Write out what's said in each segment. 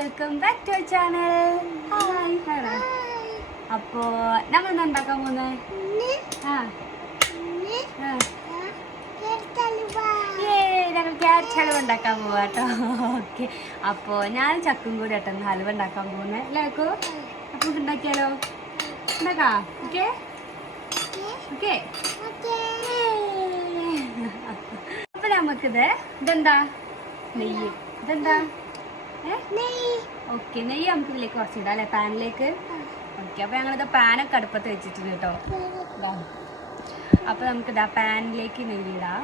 Welcome back to channel hi അപ്പോ നമ്മൾ എന്താ ഉണ്ടാക്കാൻ പോകുന്നത് ആ. ഹലുവ ഉണ്ടാക്കാൻ പോവാ ഓക്കെ. അപ്പോൾ ഞാൻ ചക്കും കൂടി ഏട്ടന്ന് ഹലുവ ഉണ്ടാക്കാൻ പോകുന്നത് അല്ലേ അക്കു? അപ്പൊ നമുക്ക് ഉണ്ടാക്കിയാലോ? ഉണ്ടാക്കാം? ഓക്കെ? ഓക്കെ. അപ്പൊ നമുക്കിത് ഇതെന്താ? നെയ്യ്. ഇതെന്താ? ഓക്കെ നെയ്യ് നമുക്ക് ഇതിലേക്ക് കുറച്ചിടാം അല്ലേ പാനിലേക്ക്? ഓക്കെ അപ്പോൾ ഞങ്ങളിത് പാനൊക്കെ അടുപ്പത്ത് വെച്ചിട്ടുണ്ട് കേട്ടോ. അപ്പോൾ നമുക്ക് ഇതാ പാനിലേക്ക് നെയ്യ് ഇടാം.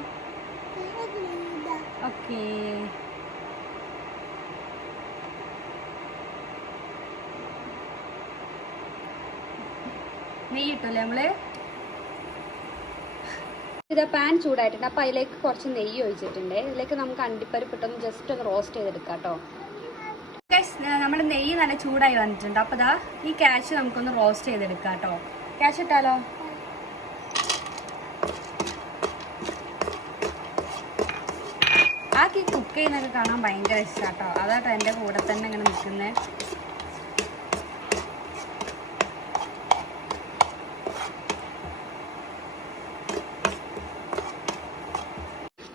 ഓക്കെ. നെയ്യ് ഇട്ടല്ലേ നമ്മൾ? ഇത് പാൻ ചൂടായിട്ടുണ്ട്. അപ്പോൾ അതിലേക്ക് കുറച്ച് നെയ്യ് ഒഴിച്ചിട്ടുണ്ട്. ഇതിലേക്ക് നമുക്ക് അണ്ടിപ്പരിപ്പിട്ടൊന്ന് ജസ്റ്റ് ഒന്ന് റോസ്റ്റ് ചെയ്തെടുക്കാം കേട്ടോ. നമ്മുടെ നെയ്യ് നല്ല ചൂടായി വന്നിട്ടുണ്ട്. അപ്പോൾ ഇതാ ഈ ക്യാഷ് നമുക്കൊന്ന് റോസ്റ്റ് ചെയ്തെടുക്കാം കേട്ടോ. ക്യാഷ് ഇട്ടാലോ? ആക്കി കുക്ക് ചെയ്യുന്നൊക്കെ കാണാൻ ഭയങ്കര ഇഷ്ടാട്ടോ അതാട്ടോ എന്റെ കൂടെ തന്നെ ഇങ്ങനെ നിൽക്കുന്നേ.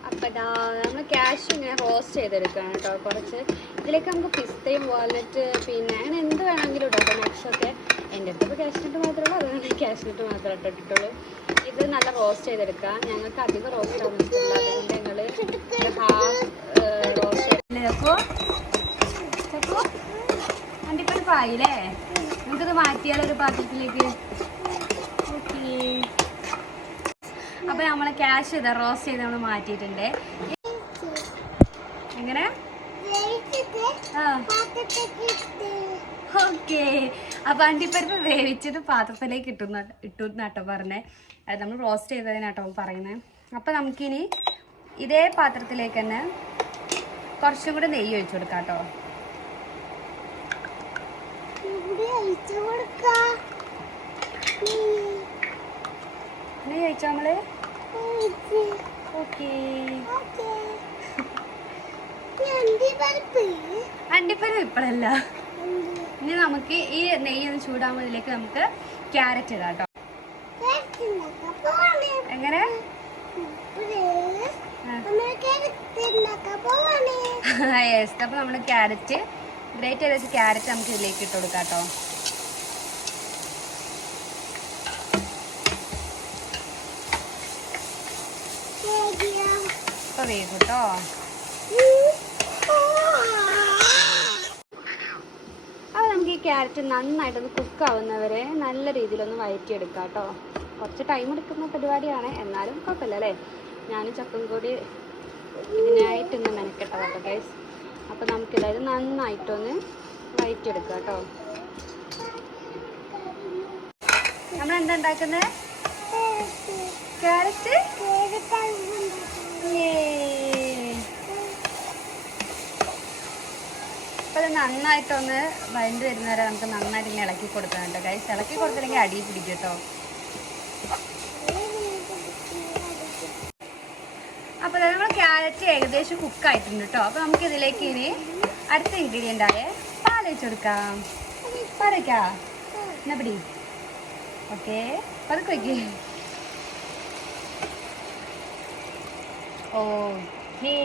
അപ്പോൾ ദാ നമ്മൾ ക്യാഷ് ഇങ്ങനെ റോസ്റ്റ് ചെയ്തെടുക്കണം കേട്ടോ കുറച്ച്. ഇതിലേക്ക് നമുക്ക് പിസ്തയും വാലറ്റ് പിന്നെ അങ്ങനെ എന്ത് വേണമെങ്കിലും ഇടാം നട്ട്സൊക്കെ എന്റെ അടുത്ത് ഇപ്പോൾ ക്യാഷ്നട്ട് മാത്രമേ ഉള്ളൂ. അതുകൊണ്ട് ക്യാഷ്നട്ട് മാത്രമേ ഇട്ടോ ഇട്ടിട്ടുള്ളൂ. ഇത് നല്ല റോസ്റ്റ് ചെയ്തെടുക്കാം. ഞങ്ങൾക്ക് അധികം റോസ്റ്റ് ആവുന്നില്ല അതുകൊണ്ട് ഞങ്ങൾ ഹാഫ് റോസ്റ്റ് അപ്പോൾ അപ്പോൾ അണ്ടിപ്പരിപ്പായില്ലേ നമുക്കിത് മാറ്റിയാലോ ഒരു പാത്രത്തിലേക്ക്? ഓക്കേ. നമ്മളെ ക്യാഷ് ചെയ്ത റോസ്റ്റ് ചെയ്ത് നമ്മൾ മാറ്റിയിട്ടുണ്ട്. എങ്ങനെ? ഓക്കെ. അപ്പൊ അണ്ടിപ്പരിപ്പ് വേവിച്ചത് പാത്രത്തിലേക്ക് ഇട്ടുന്ന ഇട്ടു എന്നാട്ടോ പറഞ്ഞേ. അത് നമ്മൾ റോസ്റ്റ് ചെയ്തതിനാട്ടോ പറയുന്നത് അപ്പൊ നമുക്കിനി ഇതേ പാത്രത്തിലേക്ക് തന്നെ കുറച്ചും കൂടെ നെയ്യ് ഒഴിച്ചു കൊടുക്കാം. കേട്ടോ നെയ്യ് ഒഴിച്ചോ നമ്മൾ? ഓക്കേ. അണ്ടിപ്പരിപ്പ് ഇപ്പോഴല്ല. ഇനി നമുക്ക് ഈ നെയ്യ് ഒന്ന് ചൂടാകുമ്പോഴേക്ക് നമുക്ക് ക്യാരറ്റ് ഇടാം കേട്ടോ. എങ്ങനെ? യെസ് അപ്പോൾ നമ്മൾ ക്യാരറ്റ് ഗ്രേറ്റ് ചെയ്ത് വെച്ച് ക്യാരറ്റ് നമുക്ക് ഇതിലേക്ക് ഇട്ട് കൊടുക്കാം കേട്ടോ. അപ്പോൾ വേഗം കേട്ടോ അപ്പോൾ നമുക്ക് ഈ ക്യാരറ്റ് നന്നായിട്ടൊന്ന് കുക്കാവുന്നവരെ നല്ല രീതിയിലൊന്ന് വഴറ്റിയെടുക്കാം കേട്ടോ കുറച്ച് ടൈം എടുക്കുന്ന പരിപാടിയാണ്. എന്നാലും കുഴപ്പമില്ല അല്ലേ? ഞാനും ചക്കും കൂടി ഇതിനായിട്ടൊന്ന് മെനക്കെട്ടോ കേട്ടോ ഗൈസ് അപ്പോൾ നമുക്കിതായത് നന്നായിട്ടൊന്ന് വഴറ്റിയെടുക്കാം കേട്ടോ നമ്മൾ എന്താ ഉണ്ടാക്കുന്നത് ക്യാരറ്റ്? അപ്പോൾ നന്നായിട്ടൊന്ന് വഴണ്ട് വരുന്നവരെ നമുക്ക് നന്നായിട്ട് ഇങ്ങനെ ഇളക്കി കൊടുക്കണം കേട്ടോ. കൈസ് ഇളക്കി കൊടുത്തില്ലെങ്കിൽ അടി പിടിക്കും കേട്ടോ. അപ്പോൾ നമ്മൾ ക്യാരറ്റ് ഏകദേശം കുക്ക് ആയിട്ടുണ്ട് കേട്ടോ. അപ്പോൾ നമുക്ക് ഇതിലേക്ക് ഇനി അടുത്ത ഇൻഗ്രീഡിയന്റ് ആയ പാൽ വെച്ച് കൊടുക്കാം. പാലയ്ക്കാ എന്നാ പിടി? ഓക്കെ പതുക്കെ വയ്ക്കേ ഓ നമ്മൾ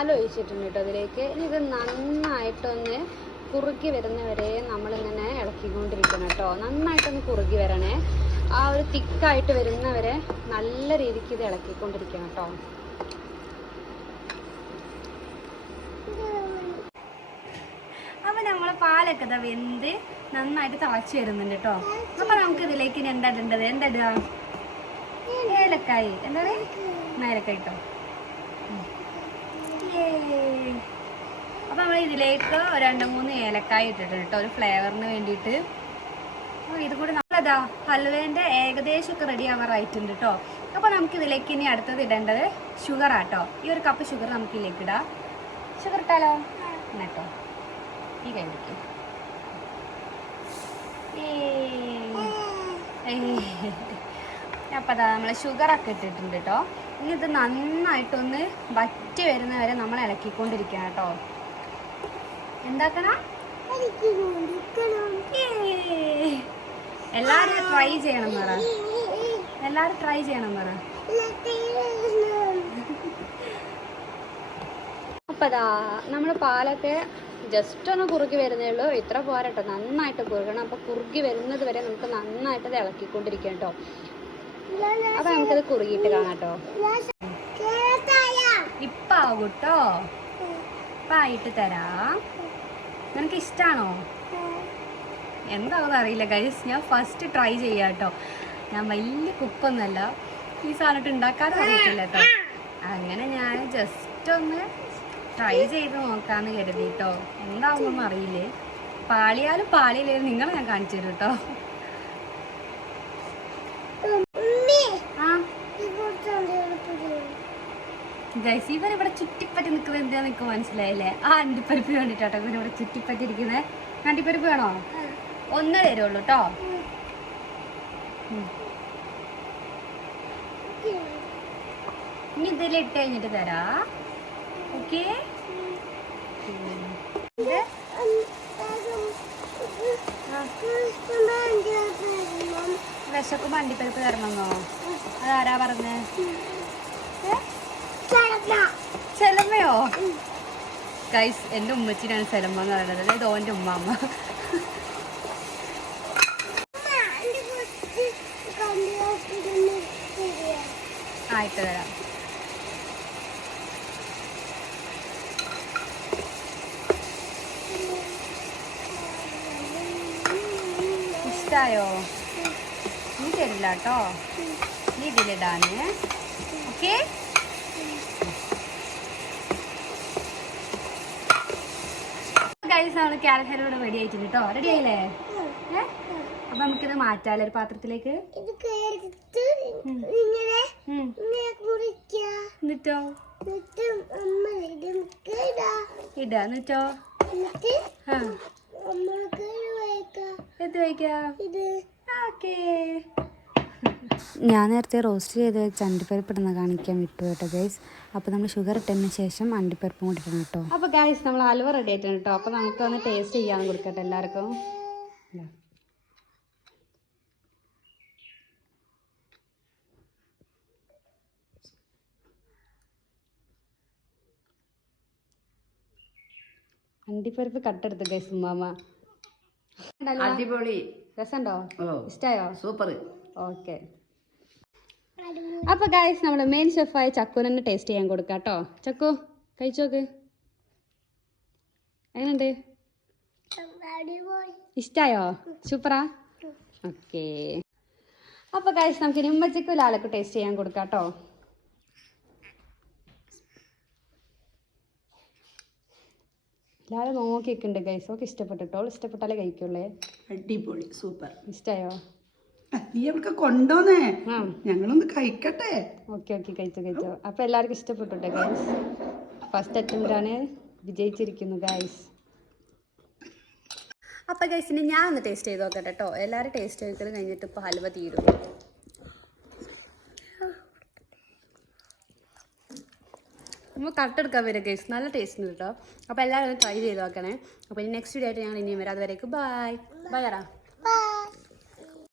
പാൽ ഒഴിച്ചിട്ടുണ്ട് കേട്ടോ അതിലേക്ക്. ഇനി ഇത് നന്നായിട്ടൊന്ന് കുറുക്കി വരുന്നവരെ നമ്മളിങ്ങനെ ഇളക്കിക്കൊണ്ടിരിക്കണം കേട്ടോ. നന്നായിട്ടൊന്ന് കുറുകി വരണേ. ആ ഒരു തിക്കായിട്ട് വരുന്നവരെ നല്ല രീതിക്ക് ഇത് ഇളക്കിക്കൊണ്ടിരിക്കണം കേട്ടോ. അപ്പൊ നമ്മളെ പാലൊക്കെ ഇതാ വെന്ത് നന്നായിട്ട് തിളച്ച് വരുന്നുണ്ട് കേട്ടോ. അപ്പൊ നമുക്ക് ഇതിലേക്ക് ഇനി എന്താ ഇടേണ്ടത്? എന്താ ഇടുക? ഏലക്കായി. എന്താ ഏലക്കായി. കേട്ടോ അപ്പോൾ നമ്മൾ ഇതിലേക്ക് രണ്ടു മൂന്ന് ഏലക്കായ ഇട്ടിട്ടുണ്ട് കേട്ടോ ഒരു ഫ്ലേവറിന് വേണ്ടിയിട്ട്. ഇത് കൂടി നമ്മളതാ ഹൽവേന്റെ ഏകദേശം ഒക്കെ റെഡി ആവാറായിട്ടുണ്ട് കേട്ടോ. അപ്പോൾ നമുക്ക് ഇതിലേക്ക് ഇനി അടുത്തത് ഇടേണ്ടത് ഷുഗർ ആട്ടോ ഈ ഒരു കപ്പ് ഷുഗർ നമുക്ക് ഇതിലേക്ക് ഇടാം. ഷുഗർ ഇട്ടാലോ? കേട്ടോ. ഈ കഴിക്കും അപ്പോൾ അതാ നമ്മൾ ഷുഗറൊക്കെ ഇട്ടിട്ടുണ്ട് കേട്ടോ. ഇനി ഇത് നന്നായിട്ടൊന്ന് വറ്റി വരുന്ന വരെ നമ്മൾ ഇളക്കിക്കൊണ്ടിരിക്കണം കേട്ടോ. എന്താക്കണം? എല്ലാരും ട്രൈ ചെയ്യണം പറ. എല്ലാവരും ട്രൈ ചെയ്യണം പറ. അപ്പോൾ അതാ നമ്മൾ പാലൊക്കെ ജസ്റ്റ് ഒന്ന് കുറുകി വരുന്നേ ഉള്ളൂ. ഇത്ര പോരട്ടോ നന്നായിട്ട് കുറുകണം. അപ്പോൾ കുറുകി വരുന്നത് വരെ നമുക്ക് നന്നായിട്ട് ഇത് ഇളക്കിക്കൊണ്ടിരിക്കാം കേട്ടോ. അപ്പോൾ നമുക്കത് കുറുകിയിട്ട് കാണാട്ടോ ഇപ്പൊ കേട്ടോ ഇപ്പം ആയിട്ട് തരാം. നിനക്ക് ഇഷ്ടാണോ എന്താണെന്ന് അറിയില്ല ഗൈസ് ഞാൻ ഫസ്റ്റ് ട്രൈ ചെയ്യാം കേട്ടോ. ഞാൻ വലിയ കുക്കൊന്നല്ല. ഈ സാധനം ഉണ്ടാക്കാതെ അറിയത്തില്ല കേട്ടോ. അങ്ങനെ ഞാൻ ജസ്റ്റ് ഒന്ന് ട്രൈ ചെയ്ത് നോക്കാന്ന് കരുതി കേട്ടോ. എന്താവുമെന്ന് അറിയില്ലേ. പാളിയാലും പാളിയില്ലേ നിങ്ങളെ ഞാൻ കാണിച്ചു തരും കേട്ടോ ആ ഗൈസ് ഇവൻ ഇവിടെ ചുറ്റിപ്പറ്റി നിൽക്കുന്നത് എന്താ നിങ്ങൾക്ക് മനസ്സിലായില്ലേ? ആ അണ്ടിപ്പരിപ്പ് വേണ്ടിട്ടോ ഇവൻ ഇവിടെ ചുറ്റിപ്പറ്റി ഇരിക്കുന്നത് അണ്ടിപ്പരിപ്പ് വേണോ? ഒന്ന് തരുള്ളൂ കേട്ടോ ഇനി ഇതിലിട്ട് കഴിഞ്ഞിട്ട് തരാ. ഓക്കെ? വിശക്കുമ്പോ അണ്ടിപ്പരിപ്പ് തരണമെന്നോ? അതാരാ പറഞ്ഞേ? സെലമ്മയോ ഗൈസ് എന്റെ ഉമ്മച്ചിനാണ് ചെലമ്മ എന്ന് പറയുന്നത്. അതായത് ഓന്റെ ഉമ്മാമ്മ. ആയിട്ട് തരാം. ഇഷ്ടായോ? നീ തരില്ല കേട്ടോ നീ ഇതിലിടാന്. ഓക്കെ? ഗൈസ് നമ്മൾ ക്യാരറ്റ് ഹലുവ റെഡി ആയിട്ടുണ്ട് കേട്ടോ റെഡി ആയില്ലേ? അപ്പൊ നമുക്കിത് മാറ്റാല്ലേ ഒരു പാത്രത്തിലേക്ക്? എന്നിട്ടോ? ഇടാ. എന്നിട്ടോ? എന്ത് വയ്ക്കാം ഓക്കേ. ഞാൻ നേരത്തെ റോസ്റ്റ് ചെയ്ത് വെച്ച് അണ്ടിപ്പരിപ്പ് ഇടുന്ന കാണിക്കാൻ വിട്ടു കേട്ടോ ഗൈസ് അപ്പോൾ നമ്മൾ ഷുഗർ ഇട്ടതിന് ശേഷം അണ്ടിപ്പരിപ്പും കൂടി ഇടണം കേട്ടോ. അപ്പോൾ ഗൈസ് നമ്മൾ അലുവ റെഡി ആയിട്ടാണ് കേട്ടോ. അപ്പൊ നമുക്ക് ഒന്ന് ടേസ്റ്റ് ചെയ്യാൻ കൊടുക്കട്ടെ എല്ലാവർക്കും. അണ്ടിപ്പരിപ്പ് കട്ടെടുത്ത് ഗൈസ് ഉമ്മാമ അടിപൊളി. രസമുണ്ടോ? ഇഷ്ടമായോ ഇഷ്ടായോ? സൂപ്പർ. ഓക്കെ അപ്പൊ ഗായ്സ് നമ്മുടെ മെയിൻ ഷെഫായ ചക്കുനെ തന്നെ ടേസ്റ്റ് ചെയ്യാൻ കൊടുക്കാം കേട്ടോ ചക്കു കഴിച്ചോക്ക് എങ്ങനെയുണ്ട്? ഇഷ്ടായോ? സൂപ്പറാ ഓക്കെ അപ്പൊ ഗായ്സ് നമുക്ക് നിമ്മച്ചക്കും ലാലക്കും ടേസ്റ്റ് ചെയ്യാൻ കൊടുക്കാം കേട്ടോ ലാല നോക്കിയൊക്കെയുണ്ട് ഗൈസ് ഓക്കെ ഇഷ്ടപ്പെട്ടിട്ടോ. ഇഷ്ടപ്പെട്ടാലേ കഴിക്കുള്ളേ. അടിപൊളി സൂപ്പർ ഇഷ്ടായോ? നീ അവൾക്ക് കൊണ്ടോന്നേ. ഞങ്ങളൊന്ന് കഴിക്കട്ടെ. ഓക്കെ ഓക്കെ കഴിച്ചു കഴിച്ചു. അപ്പൊ എല്ലാവർക്കും ഇഷ്ടപ്പെട്ടുട്ടെ ഗൈസ് ഫസ്റ്റ് അറ്റംപ്റ്റ് ആണ് വിജയിച്ചിരിക്കുന്നു ഗൈസ് അപ്പോൾ ഗൈസിന് ഇനി ഞാൻ ഒന്ന് ടേസ്റ്റ് ചെയ്ത് നോക്കട്ടെ കേട്ടോ എല്ലാവരും ടേസ്റ്റ് ചെയ്ത് കഴിഞ്ഞിട്ട് ഇപ്പോൾ ഹൽവ തീരും. നമ്മൾ കട്ടെടുക്കാൻ വരും ഗൈസ് നല്ല ടേസ്റ്റ് ഉണ്ട് കേട്ടോ അപ്പോൾ എല്ലാവരും ട്രൈ ചെയ്ത് നോക്കണേ. അപ്പോൾ ഇനി നെക്സ്റ്റ് വീഡിയോ ആയിട്ട് ഞങ്ങൾ ഇനിയും വരാം. അതുവരേക്ക് ബൈ ബൈ